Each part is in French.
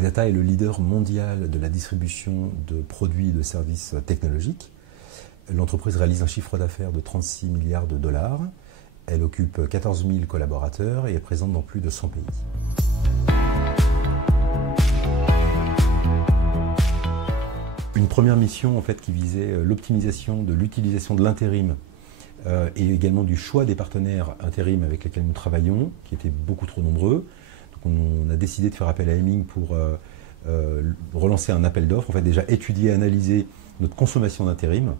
Tech Data est le leader mondial de la distribution de produits et de services technologiques. L'entreprise réalise un chiffre d'affaires de 36 milliards de dollars. Elle occupe 14 000 collaborateurs et est présente dans plus de 100 pays. Une première mission en fait, qui visait l'optimisation de l'utilisation de l'intérim et également du choix des partenaires intérim avec lesquels nous travaillons, qui étaient beaucoup trop nombreux. Donc on a décidé de faire appel à Hemming pour relancer un appel d'offres, en fait déjà étudier, analyser notre consommation d'intérim,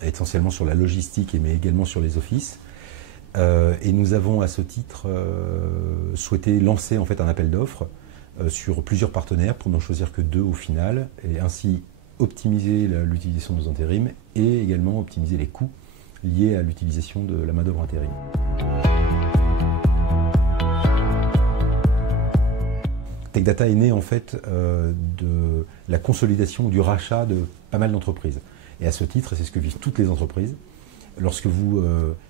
essentiellement sur la logistique mais également sur les offices. Et nous avons à ce titre souhaité lancer en fait un appel d'offres sur plusieurs partenaires pour n'en choisir que 2 au final, et ainsi optimiser l'utilisation de nos intérims et également optimiser les coûts liés à l'utilisation de la main-d'œuvre intérim. Tech Data est né en fait de la consolidation, du rachat de pas mal d'entreprises. Et à ce titre, c'est ce que vivent toutes les entreprises. Lorsque vous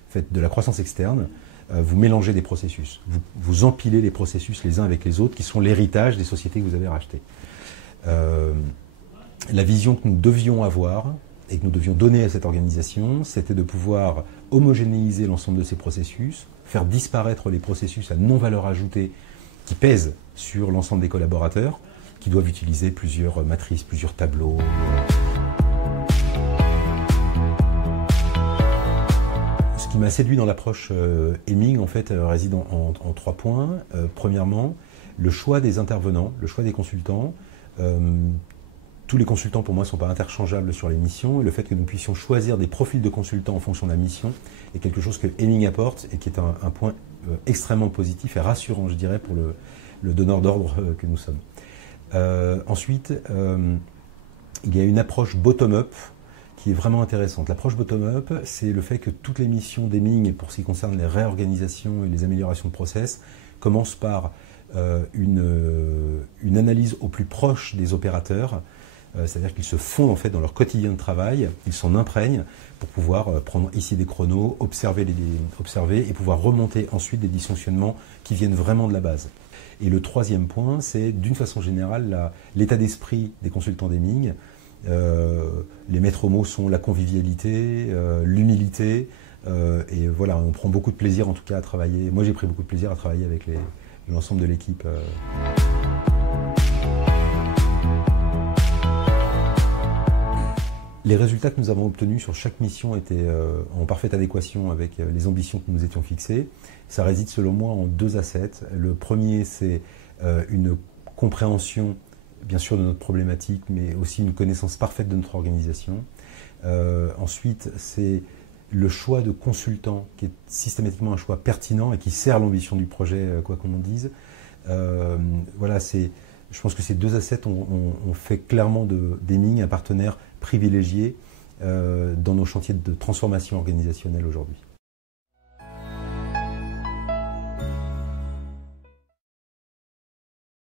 faites de la croissance externe, vous mélangez des processus. Vous empilez les processus les uns avec les autres qui sont l'héritage des sociétés que vous avez rachetées. La vision que nous devions avoir et que nous devions donner à cette organisation, c'était de pouvoir homogénéiser l'ensemble de ces processus, faire disparaître les processus à non-valeur ajoutée qui pèsent sur l'ensemble des collaborateurs, qui doivent utiliser plusieurs matrices, plusieurs tableaux. Ce qui m'a séduit dans l'approche Hemming, en fait, réside en 3 points. Premièrement, le choix des intervenants, le choix des consultants. Tous les consultants, pour moi, ne sont pas interchangeables sur les missions, et le fait que nous puissions choisir des profils de consultants en fonction de la mission est quelque chose que Hemming apporte et qui est un point extrêmement positif et rassurant, je dirais, pour le donneur d'ordre que nous sommes. Ensuite, il y a une approche bottom-up qui est vraiment intéressante. L'approche bottom-up, c'est le fait que toutes les missions d'Hemming, pour ce qui concerne les réorganisations et les améliorations de process, commencent par une analyse au plus proche des opérateurs, c'est-à-dire qu'ils se fondent en fait dans leur quotidien de travail, ils s'en imprègnent pour pouvoir prendre ici des chronos, observer et pouvoir remonter ensuite des dysfonctionnements qui viennent vraiment de la base. Et le 3e point, c'est d'une façon générale l'état d'esprit des consultants d'Hemming. Les maîtres mots sont la convivialité, l'humilité, et voilà, on prend beaucoup de plaisir en tout cas à travailler. Moi j'ai pris beaucoup de plaisir à travailler avec l'ensemble de l'équipe. Les résultats que nous avons obtenus sur chaque mission étaient en parfaite adéquation avec les ambitions que nous étions fixées. Ça réside selon moi en 2 assets. Le premier, c'est une compréhension bien sûr de notre problématique, mais aussi une connaissance parfaite de notre organisation. Ensuite, c'est le choix de consultants qui est systématiquement un choix pertinent et qui sert l'ambition du projet, quoi qu'on en dise. Voilà, je pense que ces 2 assets ont fait clairement d'Hemming un partenaire privilégié dans nos chantiers de transformation organisationnelle aujourd'hui.